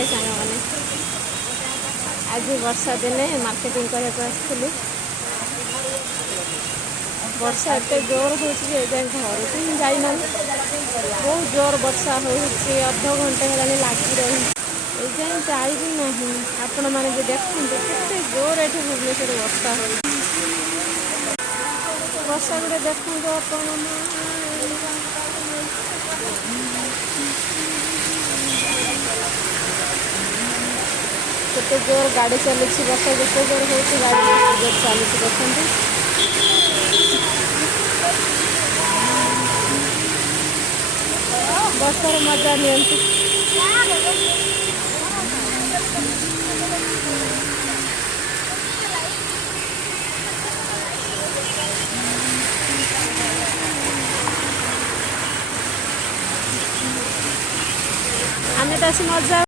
हाय सांग मैंने आज वर्षा दिने मार्केटिंग करने को आसलु। वर्षा एत जोर हो घर को ही जाइना बहुत जोर वर्षा हो अध घंटे है लगी रही जाए जाई भी नहीं। आपण मैंने भी देखते केते जोर ये भुवनेश्वर वर्षा हो वर्षा गुड़े देखो आपण केते जोर गाड़ी चली वर्षा जिते जोर हो गाड़ी जोर चली देखते वर्षार मजा नियंती। आम तो मजा